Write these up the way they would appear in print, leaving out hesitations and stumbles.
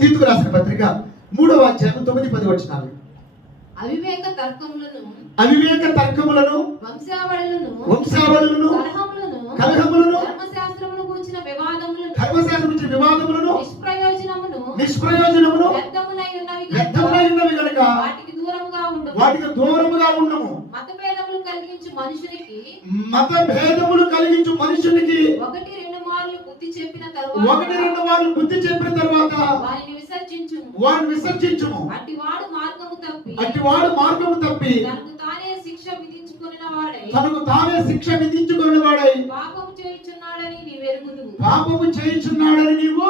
తీతుకు రాసిన పత్రిక 3వ అధ్యాయం 9-10 వచనాలు. అవివేక తర్కములను వంశావళులను కలహములను ధర్మశాస్త్రమును గూర్చిన వివాదములను నిష్ప్రయోజనమును వ్యర్థములై ఉన్నవి గనుక వాటికి దూరముగా ఉండము. మతభేదములు కలిగించు మనుషునికి ఒకటి రెండు మార్లు బుద్ధి చెప్పిన తరువాత వారిని విసర్జించుము. అట్టివాడు మార్గము తప్పి తనకు తానే శిక్ష విధించుకున్న వాడై పాపము చేయుచున్నాడని నీవు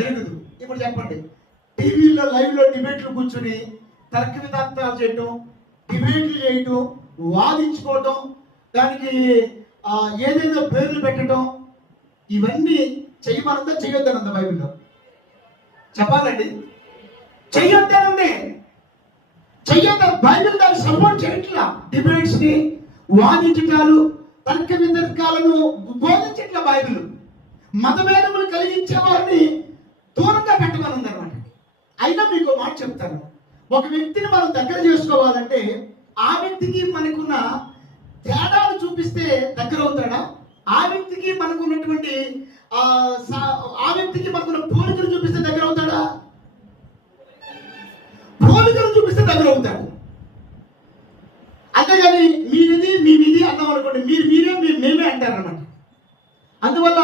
ఎరుగుదు. ఇప్పుడు చెప్పండి, టీవీలో లైవ్ లో డిబేట్లు కూర్చుని తర్క వితాంతాలు చేయటం, డిబేట్లు చేయటం, వాదించుకోవటం, దానికి ఏదేదో పేర్లు పెట్టడం, ఇవన్నీ చెయ్యమనందా చెయ్యొద్దనందా బైబిల్లో? చెప్పాలండి, చెయ్యొద్దనండి. బైబిల్ దాన్ని సపోర్ట్ చేయట్లా. డిబేట్స్ ని, వాదించటాలు, తర్క వితర్కాలను బోధించట్లా బైబిల్. మతభేదములు కలిగించే వారిని దూరంగా పెట్టమని ఉందన్నమాట. అయినా మీకు మాట చెప్తాను, ఒక వ్యక్తిని మనం దగ్గర చేసుకోవాలంటే ఆ వ్యక్తికి మనకున్న తేడాలు చూపిస్తే దగ్గర అవుతాడా? ఆ వ్యక్తికి మనకున్నటువంటి పోలికలు చూపిస్తే దగ్గర అవుతాడా? పోలికలు చూపిస్తే దగ్గర అవుతాడు. అంతేగాని మీది మేమే అంటారు అన్నమాట. అందువల్ల